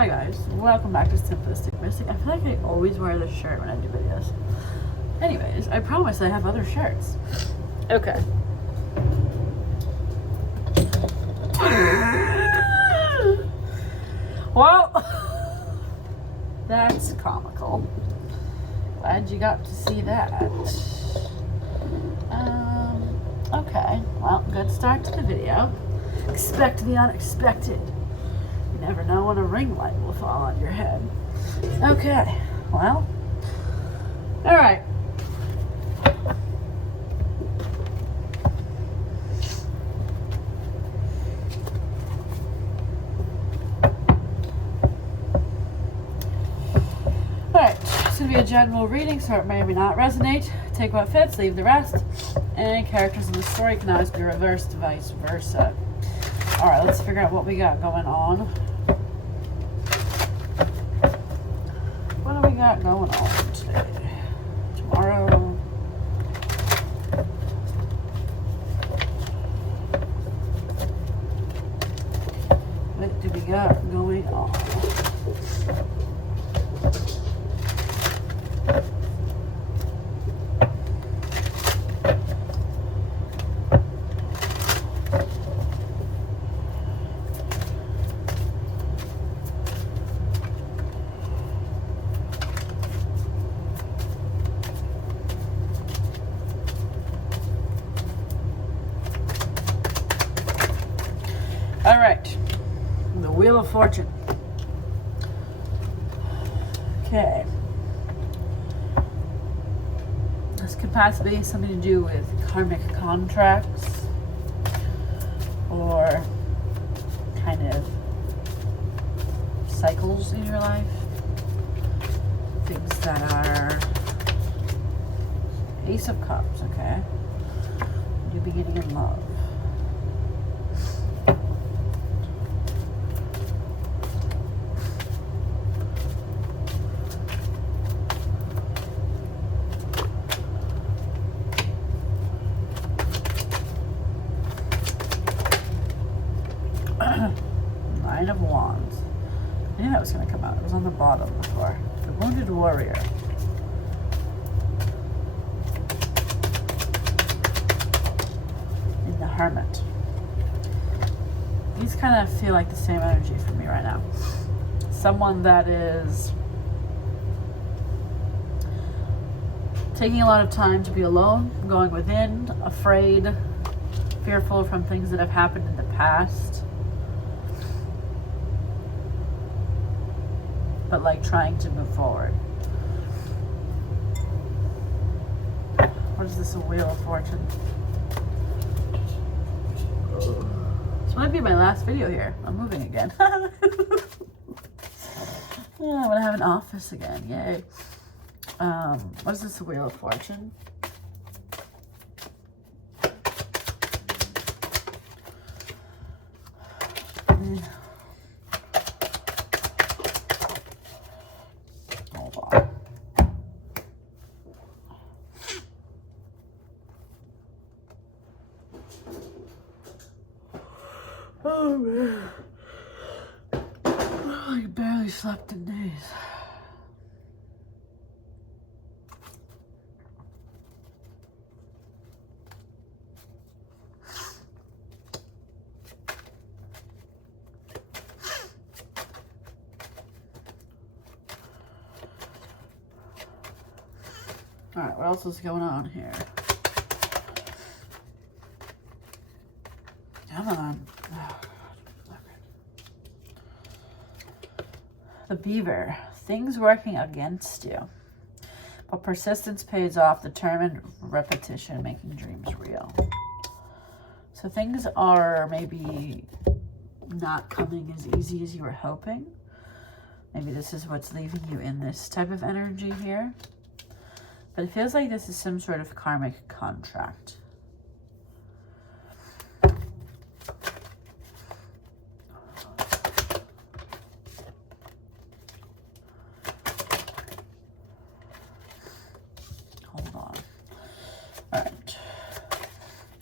Hi guys, welcome back to Simplistic Mystic. I feel like I always wear this shirt when I do videos. Anyways, I promise I have other shirts. Okay. Well, that's comical. Glad you got to see that. Okay, well, good start to the video. Expect the unexpected. You never know when a ring light will fall on your head. Okay, well, all right. It's going to be a general reading, so it may or may not resonate. Take what fits, leave the rest. And characters in the story can always be reversed, vice versa. Alright, let's figure out what we got going on. What do we got going on today? Tomorrow. What do we got going on? All right, the Wheel of Fortune. Okay. This could possibly be something to do with karmic contracts or kind of cycles in your life. Things that are Ace of Cups, okay? New beginning in love. Nine of Wands. I knew that was going to come out. It was on the bottom before. The Wounded Warrior. And the Hermit. These kind of feel like the same energy for me right now. Someone that is taking a lot of time to be alone, going within, afraid, fearful from things that have happened in the past. But like trying to move forward. What is this, a Wheel of Fortune? This might be my last video here. I'm moving again. Yeah, I'm gonna have an office again. Yay. What is this, a Wheel of Fortune? Oh man, I barely slept in days. All right, what else is going on here? Come on. The Beaver. Things working against you. But persistence pays off. Determined repetition, making dreams real. So things are maybe not coming as easy as you were hoping. Maybe this is what's leaving you in this type of energy here. But it feels like this is some sort of karmic contract. Hold on. All right.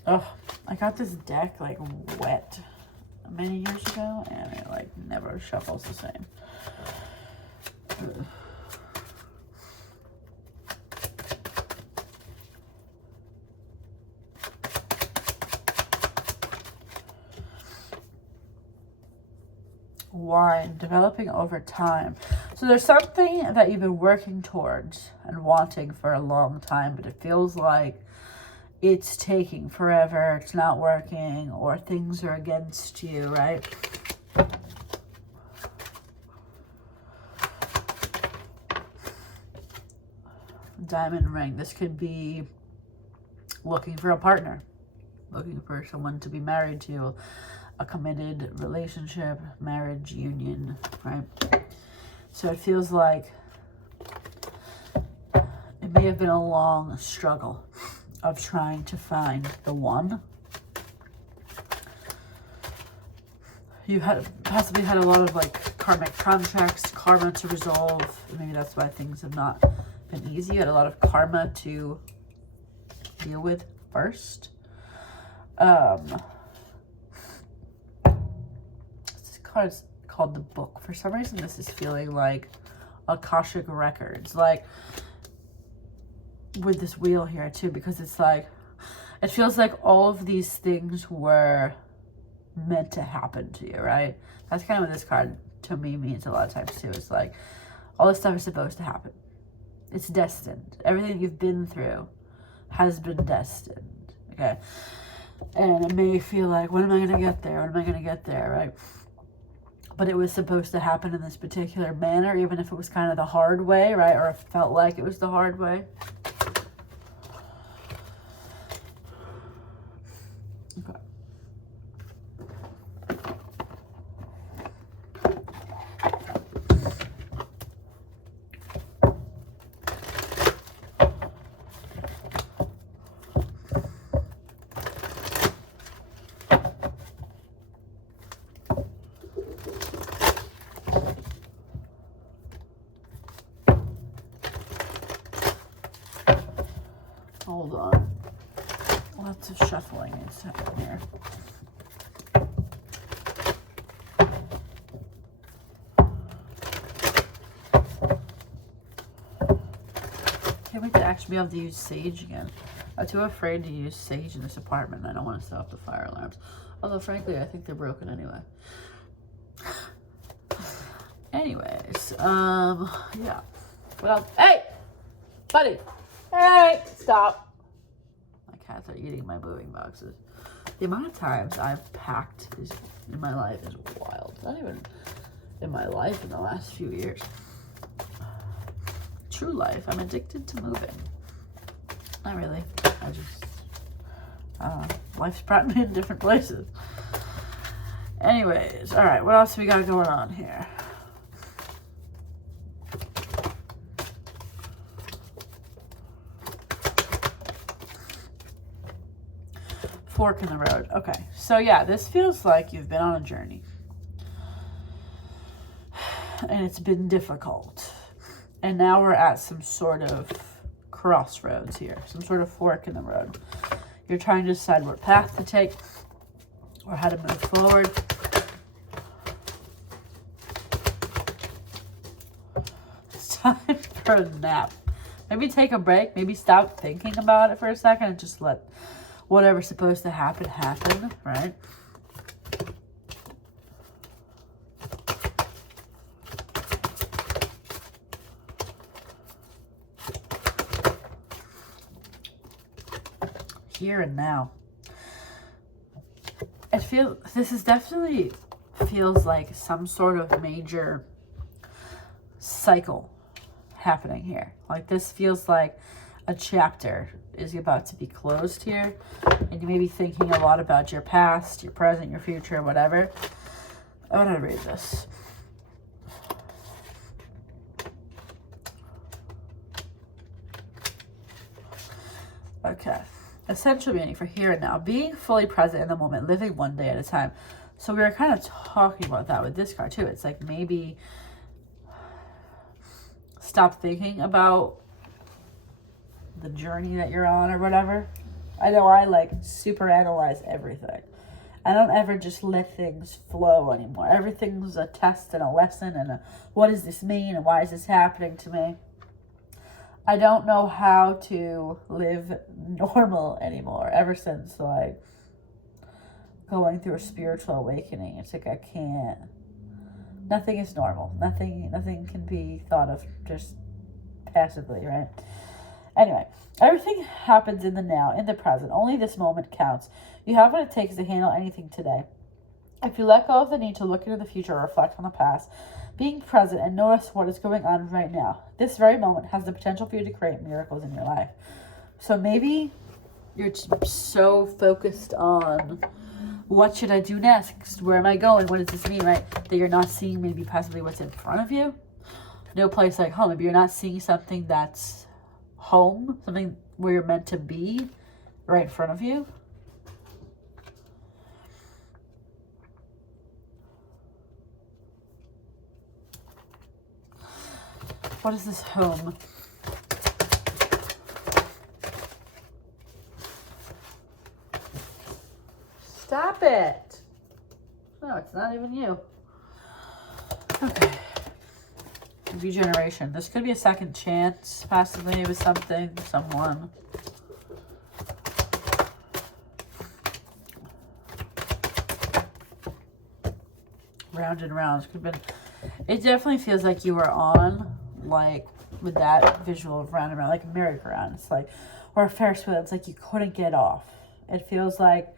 Oh, I got this deck like wet many years ago and it like never shuffles the same. Wine, developing over time. So there's something that you've been working towards and wanting for a long time, but it feels like it's taking forever, it's not working, or things are against you, right? Diamond ring. This could be looking for a partner, looking for someone to be married to, a committed relationship, marriage, union, right? So it feels like it may have been a long struggle of trying to find the one. You had possibly had a lot of like karmic contracts, karma to resolve. Maybe that's why things have not been easy. You had a lot of karma to deal with first. This card's called the Book. For some reason, this is feeling like Akashic Records, like with this wheel here too, because it's like, it feels like all of these things were meant to happen to you, right? That's kind of what this card to me means a lot of times too. It's like all this stuff is supposed to happen. It's destined. Everything you've been through has been destined, okay? And it may feel like, when am I going to get there? When am I going to get there, right? But it was supposed to happen in this particular manner, even if it was kind of the hard way, right? Or it felt like it was the hard way. Okay. Hold on. Lots of shuffling and stuff in here. Can't wait to actually be able to use sage again. I'm too afraid to use sage in this apartment. I don't want to set off the fire alarms. Although, frankly, I think they're broken anyway. Anyways, yeah. What else? Hey! Buddy! Hey! Stop! My cats are eating my moving boxes. The amount of times I've packed in my life is wild. Not even in my life in the last few years. True life. I'm addicted to moving. Not really. I just, life's brought me in different places. Anyways, all right. What else we got going on here? Fork in the road. Okay, so yeah, this feels like you've been on a journey and it's been difficult, and now we're at some sort of crossroads here, some sort of fork in the road. You're trying to decide what path to take or how to move forward. It's time for a nap. Maybe take a break, maybe stop thinking about it for a second and just let whatever's supposed to happen, happen, right? Here and now. This is definitely feels like some sort of major cycle happening here. Like this feels like a chapter is about to be closed here, and you may be thinking a lot about your past, your present, your future, whatever. I want to read this. Okay. Essential meaning for here and now. Being fully present in the moment, living one day at a time. So we were kind of talking about that with this card too. It's like maybe stop thinking about the journey that you're on or whatever. I know I like super analyze everything. I don't ever just let things flow anymore. Everything's a test and a lesson and a, what does this mean and why is this happening to me? I don't know how to live normal anymore ever since, like, going through a spiritual awakening. It's like I can't. Nothing is normal. Nothing can be thought of just passively, right? Anyway, everything happens in the now, in the present. Only this moment counts. You have what it takes to handle anything today. If you let go of the need to look into the future or reflect on the past, being present and notice what is going on right now, this very moment has the potential for you to create miracles in your life. So maybe you're so focused on what should I do next? Where am I going? What does this mean, right? That you're not seeing maybe possibly what's in front of you. No place like home. Maybe you're not seeing something that's home, something where you're meant to be right in front of you. What is this home? Stop it. No, it's not even you. Okay. Regeneration. This could be a second chance, possibly, with something, someone. Round and round. Could have been. It definitely feels like you were on, like, with that visual of round and round, like a merry-go-round. It's like, or a Ferris wheel. It's like you couldn't get off. It feels like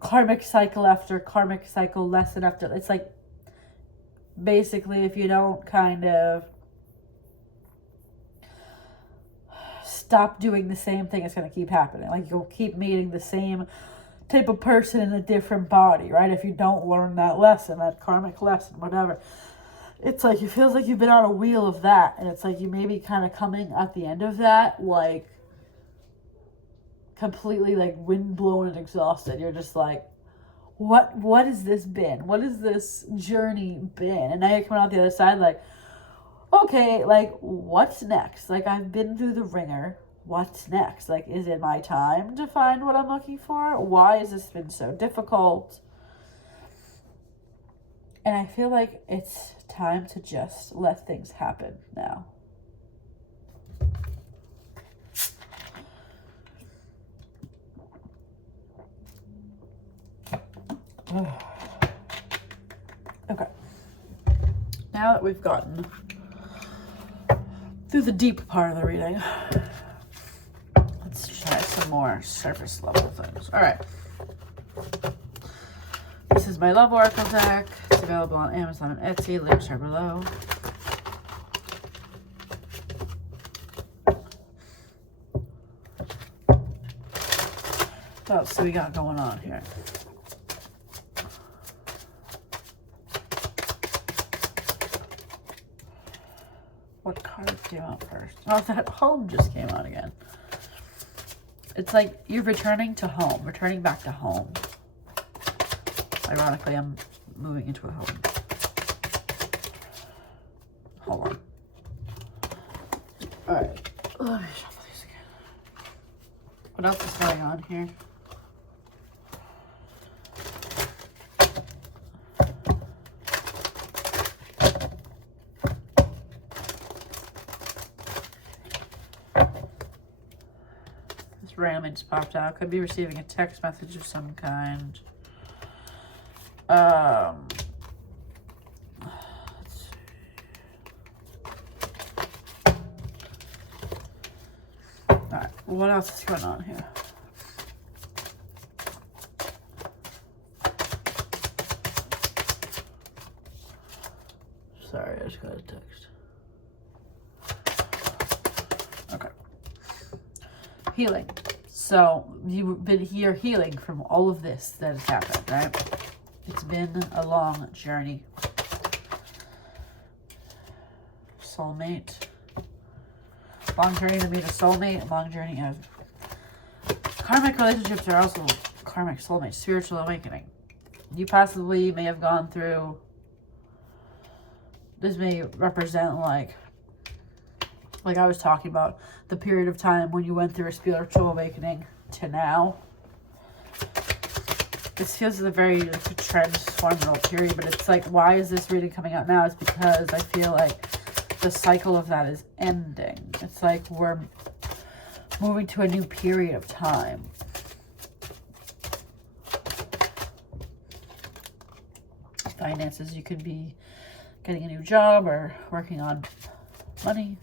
karmic cycle after karmic cycle, lesson after. It's like, basically, if you don't kind of stop doing the same thing, it's going to keep happening. Like, you'll keep meeting the same type of person in a different body, right? If you don't learn that lesson, that karmic lesson, whatever. It's like, it feels like you've been on a wheel of that, and it's like you may be kind of coming at the end of that, like, completely, like, windblown and exhausted. You're just like, what has this been? What has this journey been? And now you're coming out the other side like, okay, like, what's next? Like, I've been through the ringer. What's next? Like, is it my time to find what I'm looking for? Why has this been so difficult? And I feel like it's time to just let things happen now. Okay. Now that we've gotten through the deep part of the reading, let's try some more surface level things. All right. This is my Love Oracle deck. It's available on Amazon and Etsy. Links are below. What else do we got going on here? What card came out first? Oh, that home just came out again. It's like you're returning to home, returning back to home. Ironically, I'm moving into a home. Hold on. All right. Let me shuffle these again. What else is going on here? Randomly just popped out. Could be receiving a text message of some kind. Let's see. Alright, what else is going on here? Sorry, I just got a text. Okay. Healing. So you've been here healing from all of this that has happened, right? It's been a long journey. Soulmate. Long journey to meet a soulmate. Long journey of karmic relationships are also karmic soulmates. Spiritual awakening. You possibly may have gone through. This may represent like I was talking about, the period of time when you went through a spiritual awakening to now. This feels a very like, a transformational period, but it's like, why is this reading coming out now? It's because I feel like the cycle of that is ending. It's like we're moving to a new period of time. Finances, you could be getting a new job or working on money.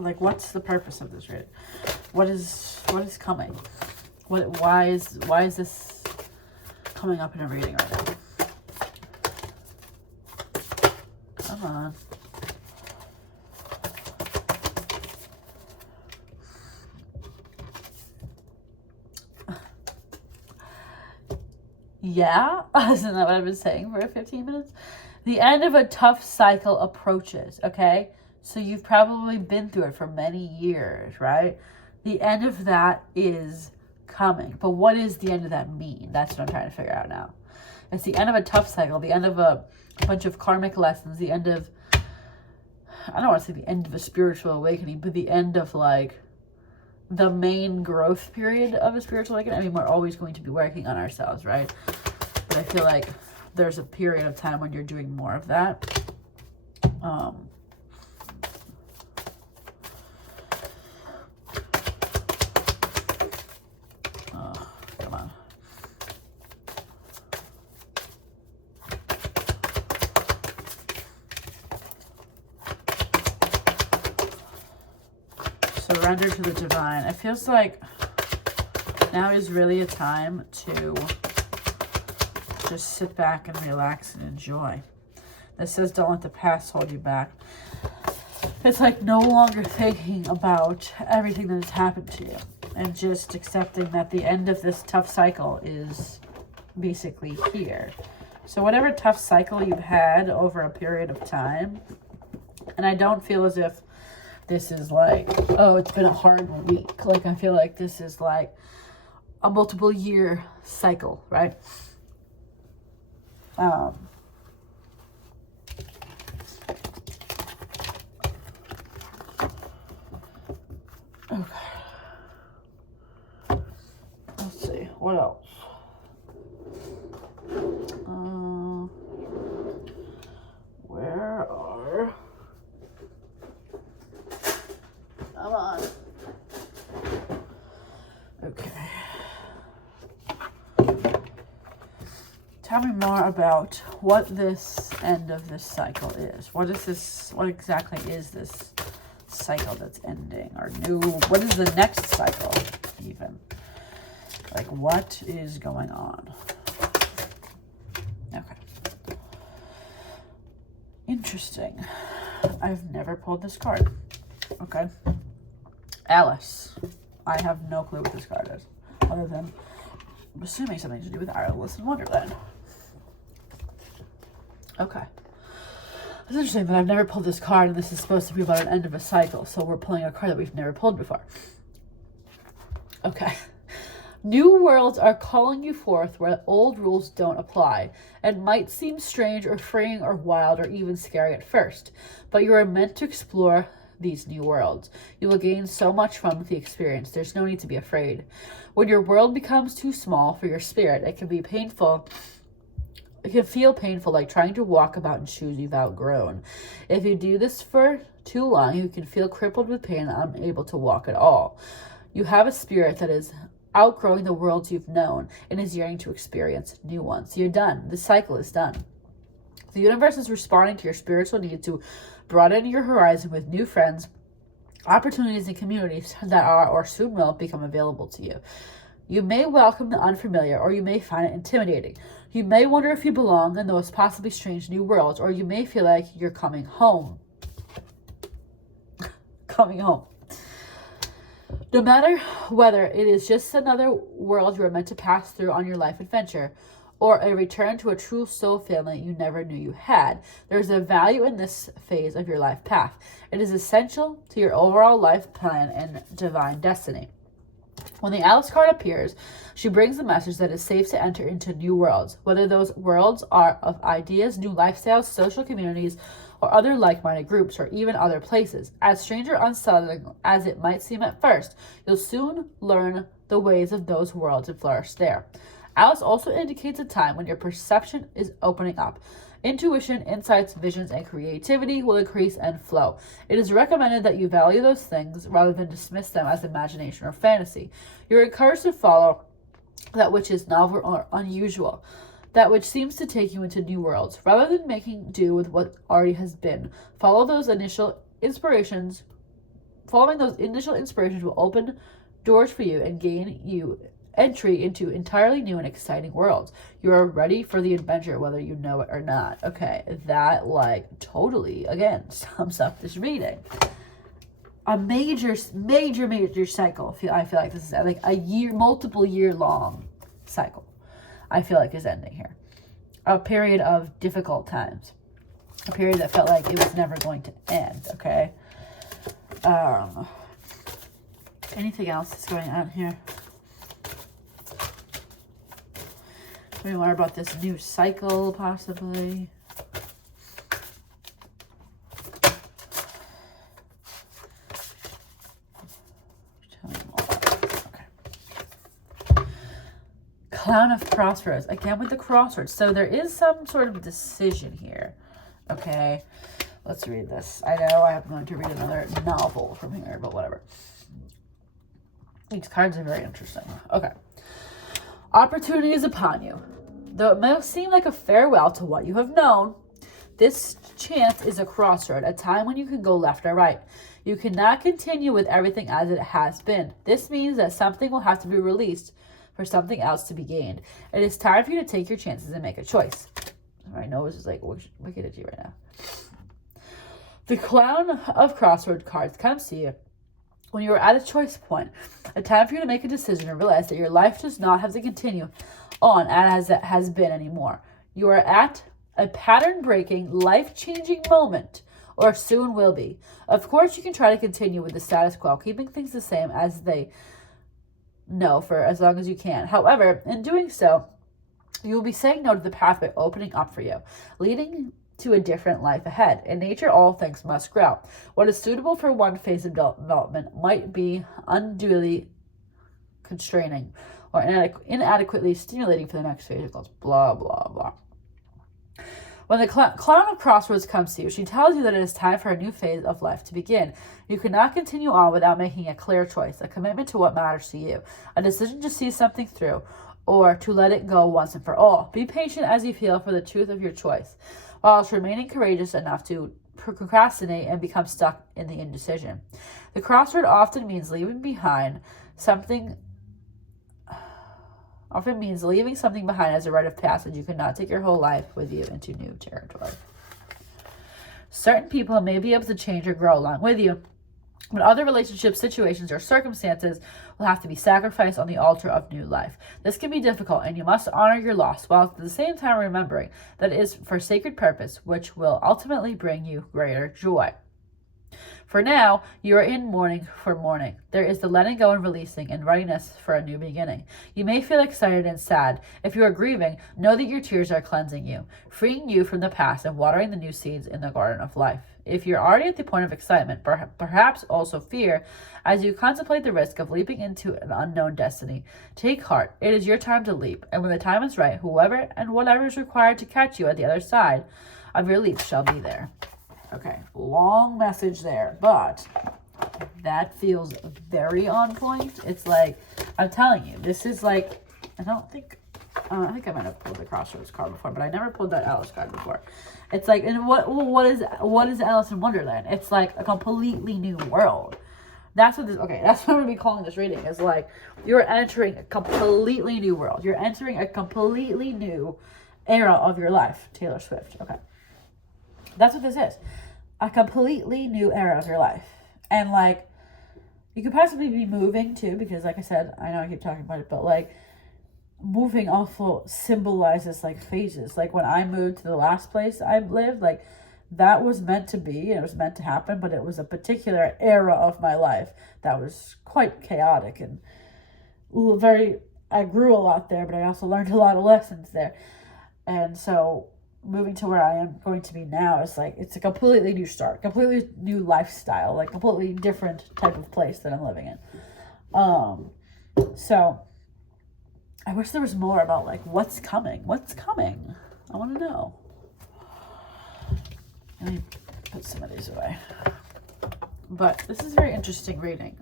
Like, what's the purpose of this reading? What is coming? Why is this coming up in a reading right now? Come on. Yeah, isn't that what I've been saying for 15 minutes? The end of a tough cycle approaches, okay? So you've probably been through it for many years, right? The end of that is coming. But what does the end of that mean? That's what I'm trying to figure out now. It's the end of a tough cycle, the end of a bunch of karmic lessons, the end of, I don't want to say the end of a spiritual awakening, but the end of like the main growth period of a spiritual awakening. I mean, we're always going to be working on ourselves, right? But I feel like there's a period of time when you're doing more of that. Come on. Surrender to the divine. It feels like now is really a time to just sit back and relax and enjoy. This says don't let the past hold you back. It's like no longer thinking about everything that has happened to you and just accepting that the end of this tough cycle is basically here. So whatever tough cycle you've had over a period of time, and I don't feel as if this is like, oh, it's been a hard week. Like, I feel like this is like a multiple year cycle, right? Okay. Let's see. What else? Where are... Come on. Okay. Tell me more about what this end of this cycle is. What is this? What exactly is this cycle that's ending? Or new? What is the next cycle even? Like, what is going on? Okay. Interesting. I've never pulled this card. Okay. Alice. I have no clue what this card is, other than I'm assuming something to do with Alice in Wonderland. Okay. It's interesting that I've never pulled this card, and this is supposed to be about an end of a cycle, so we're pulling a card that we've never pulled before. Okay. New worlds are calling you forth where old rules don't apply, and might seem strange or freeing or wild or even scary at first, but you are meant to explore these new worlds. You will gain so much from the experience. There's no need to be afraid. When your world becomes too small for your spirit, it can be painful. It can feel painful, like trying to walk about in shoes you've outgrown. If you do this for too long, you can feel crippled with pain and unable to walk at all. You have a spirit that is outgrowing the worlds you've known and is yearning to experience new ones. You're done. The cycle is done. The universe is responding to your spiritual need to broaden your horizon with new friends, opportunities, and communities that are or soon will become available to you. You may welcome the unfamiliar, or you may find it intimidating. You may wonder if you belong in those possibly strange new worlds, or you may feel like you're coming home. Coming home. No matter whether it is just another world you are meant to pass through on your life adventure, or a return to a true soul family you never knew you had, there's a value in this phase of your life path. It is essential to your overall life plan and divine destiny. When the Alice card appears, she brings the message that it's safe to enter into new worlds, whether those worlds are of ideas, new lifestyles, social communities, or other like-minded groups, or even other places. As strange or unsettling as it might seem at first, you'll soon learn the ways of those worlds and flourish there. Alice also indicates a time when your perception is opening up. Intuition, insights, visions, and creativity will increase and flow. It is recommended that you value those things rather than dismiss them as imagination or fantasy. You're encouraged to follow that which is novel or unusual, that which seems to take you into new worlds. Rather than making do with what already has been, following those initial inspirations will open doors for you and gain you entry into entirely new and exciting worlds. You are ready for the adventure, whether you know it or not. Okay, that totally, again, sums up this reading. A major cycle. I feel like this is like a multiple year long cycle. I feel like is ending here. A period of difficult times. A period that felt like it was never going to end. Okay. Anything else that's going on here? Maybe more about this new cycle, possibly. Tell me more. Okay. Clown of Crossroads. Again with the crossroads. So there is some sort of decision here. Okay. Let's read this. I know I'm going to read another novel from here, but whatever. These cards are very interesting. Okay. Opportunity is upon you. Though it may seem like a farewell to what you have known, this chance is a crossroad, a time when you can go left or right. You cannot continue with everything as it has been. This means that something will have to be released for something else to be gained. It is time for you to take your chances and make a choice. My nose is like wicked at you right now. The Clown of Crossroad cards comes to you when you are at a choice point, a time for you to make a decision and realize that your life does not have to continue on as it has been anymore. You are at a pattern-breaking, life-changing moment, or soon will be. Of course, you can try to continue with the status quo, keeping things the same as they know for as long as you can. However, in doing so, you will be saying no to the pathway opening up for you, leading to a different life ahead. In nature, all things must grow. What is suitable for one phase of development might be unduly constraining or inadequately stimulating for the next phase of goals. Blah, blah, blah. When the Clown of Crossroads comes to you, she tells you that it is time for a new phase of life to begin. You cannot continue on without making a clear choice, a commitment to what matters to you, a decision to see something through, or to let it go once and for all. Be patient as you feel for the truth of your choice, whilst remaining courageous enough to procrastinate and become stuck in the indecision. The crossroad often means leaving something behind as a rite of passage. You cannot take your whole life with you into new territory. Certain people may be able to change or grow along with you, but other relationships, situations, or circumstances will have to be sacrificed on the altar of new life. This can be difficult, and you must honor your loss, while at the same time remembering that it is for sacred purpose, which will ultimately bring you greater joy. For now, you are in mourning for mourning. There is the letting go and releasing and readiness for a new beginning. You may feel excited and sad. If you are grieving, know that your tears are cleansing you, freeing you from the past and watering the new seeds in the garden of life. If you're already at the point of excitement, perhaps also fear, as you contemplate the risk of leaping into an unknown destiny, take heart. It is your time to leap, and when the time is right, whoever and whatever is required to catch you at the other side of your leap shall be there. Okay, long message there, but that feels very on point. It's like, I'm telling you, this is like, I think I might have pulled the Crossroads card before, but I never pulled that Alice card before. It's like, and what is Alice in Wonderland? It's like a completely new world. That's what I'm going to be calling this reading. Is like, you're entering a completely new world. You're entering a completely new era of your life. Taylor Swift. Okay. That's what this is. A completely new era of your life. And like, you could possibly be moving too, because like I said, I know I keep talking about it, but like, moving also symbolizes like phases. Like when I moved to the last place I lived, like that was meant to be, and it was meant to happen, but it was a particular era of my life that was quite chaotic and I grew a lot there, but I also learned a lot of lessons there. And so moving to where I am going to be now is like, it's a completely new start, completely new lifestyle, like completely different type of place that I'm living in. So I wish there was more about like what's coming. I want to know. Let me put some of these away. But this is a very interesting reading.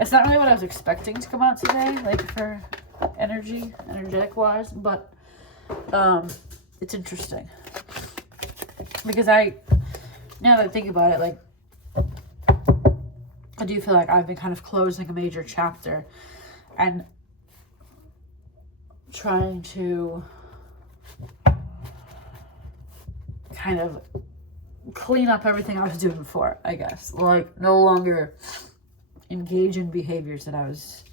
It's not really what I was expecting to come out today, like for energetic wise, but it's interesting. Because now that I think about it, like, I do feel like I've been kind of closing a major chapter and trying to kind of clean up everything I was doing before, I guess. Like, no longer engage in behaviors that I was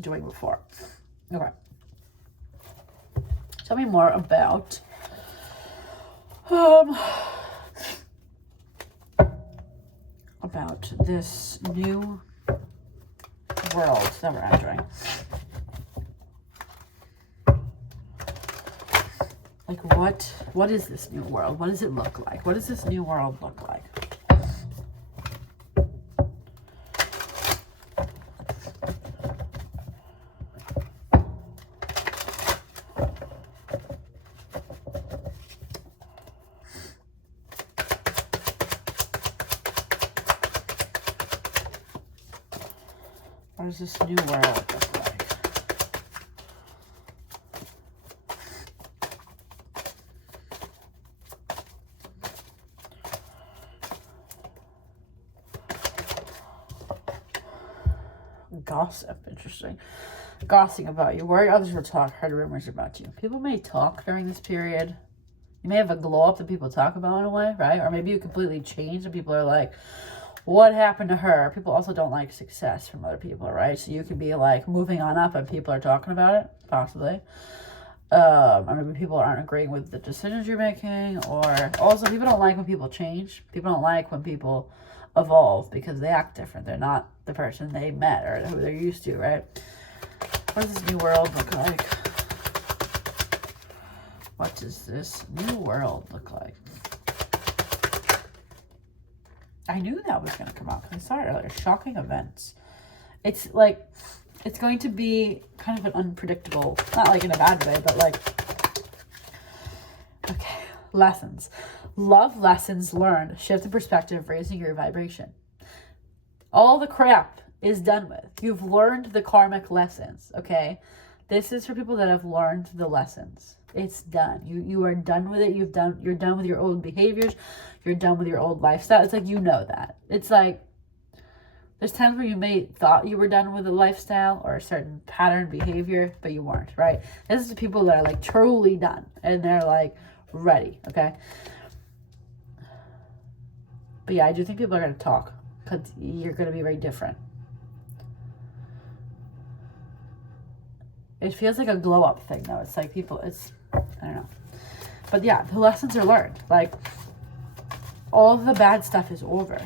doing before. Okay. Tell me more about this new world that we're entering. Like, what is this new world? What does it look like? What does this new world look like? What does this new world look like? Gossip, interesting. Gossiping about you. Worry others will talk, heard rumors about you. People may talk during this period. You may have a glow up that people talk about in a way, right? Or maybe you completely change and people are like, what happened to her? People also don't like success from other people, right? So you could be like moving on up and people are talking about it, possibly. Or maybe people aren't agreeing with the decisions you're making, or also people don't like when people change. People don't like when people evolve because they act different. They're not the person they met or who they're used to, right? What does this new world look like? What does this new world look like? I knew that was going to come out because I saw it earlier. Shocking events. It's like, it's going to be kind of an unpredictable, not like in a bad way, but like, okay, lessons. Love lessons learned. Shift in perspective, raising your vibration. All the crap is done with. You've learned the karmic lessons, okay? This is for people that have learned the lessons. It's done. You are done with it. You're done with your old behaviors. You're done with your old lifestyle. It's like, you know that. It's like, there's times where you thought you were done with a lifestyle or a certain pattern behavior, but you weren't, right? This is the people that are like truly done and they're like ready, okay? But yeah, I do think people are going to talk because you're going to be very different. It feels like a glow up thing though. It's like people, I don't know. But yeah, the lessons are learned. Like, all the bad stuff is over.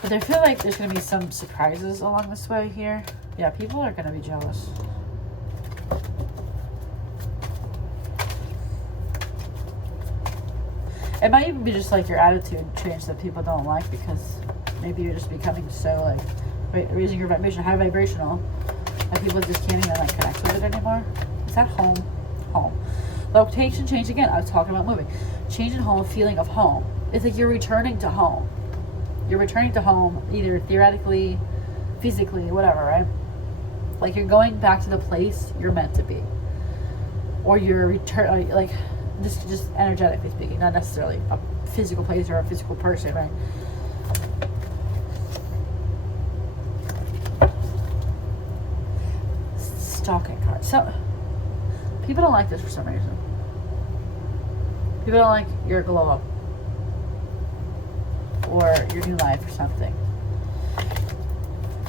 But I feel like there's going to be some surprises along this way here. Yeah, people are going to be jealous. It might even be just like your attitude change that people don't like because maybe you're just becoming so like, raising your vibration, high vibrational, that people just can't even like connect with it anymore. Is that home? Home. Location change again. I was talking about moving. Change in home, feeling of home. It's like you're returning to home. You're returning to home, either theoretically, physically, whatever, right? Like you're going back to the place you're meant to be. Or you're like just energetically speaking, not necessarily a physical place or a physical person, right? Stalking card. So people don't like this for some reason. People don't like your glow up or your new life or something.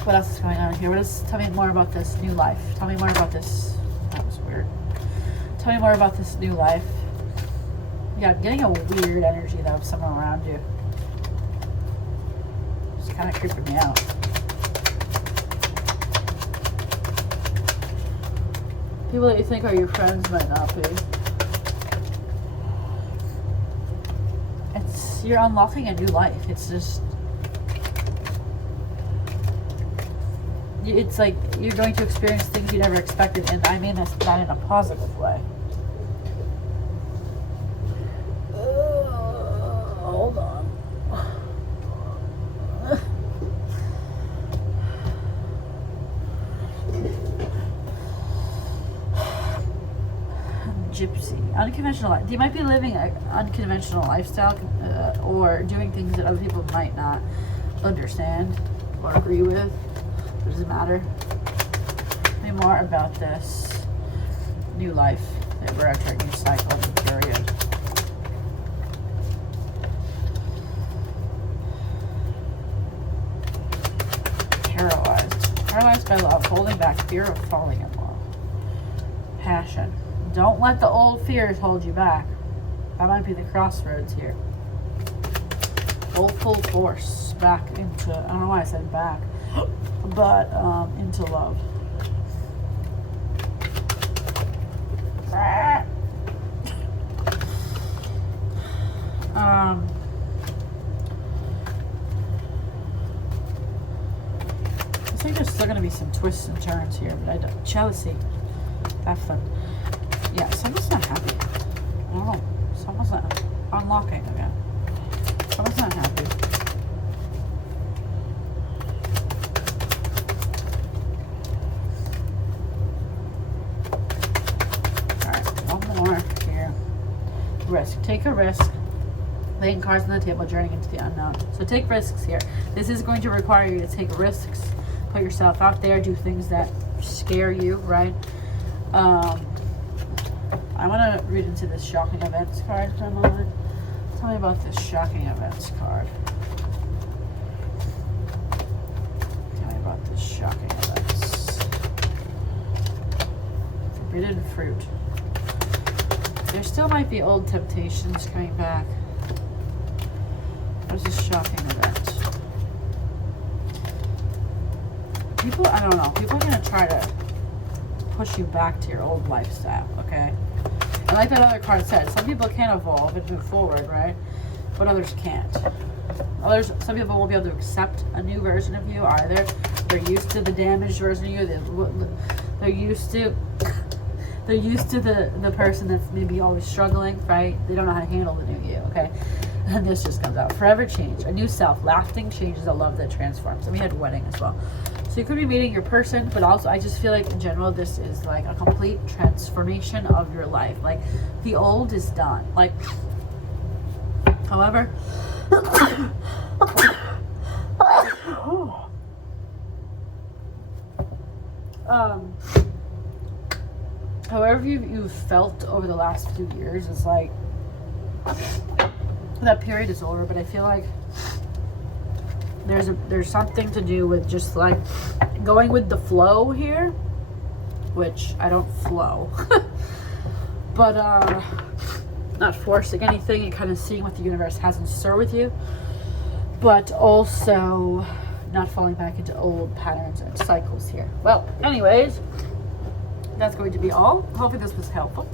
What else is going on here? Tell me more about this new life. Tell me more about this. That was weird. Tell me more about this new life. Yeah, I'm getting a weird energy though of someone around you. kind of creeping me out. People that you think are your friends might not be. You're unlocking a new life. It's just, it's like you're going to experience things you never expected, and I mean that in a positive way. Hold on. Gypsy, unconventional life. You might be living an unconventional lifestyle or doing things that other people might not understand or agree with. It doesn't matter. Tell me more about this new life that we're entering, new cycle, new period. Paralyzed. Paralyzed by love, holding back, fear of falling in love. Passion. Don't let the old fears hold you back. That might be the crossroads here. Full force back into, I don't know why I said back, but into love. I think there's still going to be some twists and turns here, but I don't. Jealousy. Definitely. Yeah, someone's not happy. I don't know. Someone's not unlocking again. Someone's not happy. Alright, one more here. Risk. Take a risk. Laying cards on the table, journeying into the unknown. So take risks here. This is going to require you to take risks. Put yourself out there. Do things that scare you, right? I want to read into this shocking events card for a moment. Tell me about this shocking events card. Tell me about this shocking events. Forbidden fruit. There still might be old temptations coming back. What is this shocking event? People, I don't know. People are going to try to push you back to your old lifestyle, okay? And like that other card said, some people can evolve and move forward, right? But others can't. Some people won't be able to accept a new version of you either. They're used to the damaged version of you. They're used to the person that's maybe always struggling, right? They don't know how to handle the new you, okay? And this just comes out. Forever change. A new self. Lasting change is a love that transforms. And we had wedding as well. So you could be meeting your person, but also I just feel like in general this is like a complete transformation of your life. Like the old is done. Like, however, however you've felt over the last few years is like that period is over. But I feel like there's something to do with just like going with the flow here, which I don't flow, but not forcing anything and kind of seeing what the universe has in store with you, but also not falling back into old patterns and cycles here. Well, anyways, that's going to be all. Hopefully this was helpful.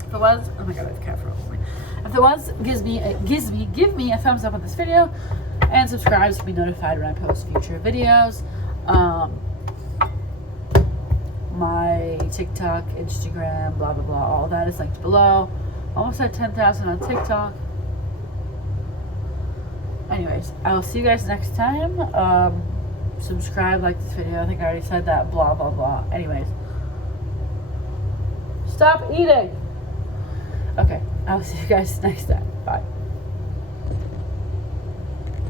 If it was, oh my god, I have a cat for me. If it was, give me a thumbs up on this video. And subscribe to be notified when I post future videos. My TikTok, Instagram, blah, blah, blah. All that is linked below. Almost at 10,000 on TikTok. Anyways, I will see you guys next time. Subscribe, like this video. I think I already said that. Blah, blah, blah. Anyways. Stop eating. Okay, I will see you guys next time. Bye.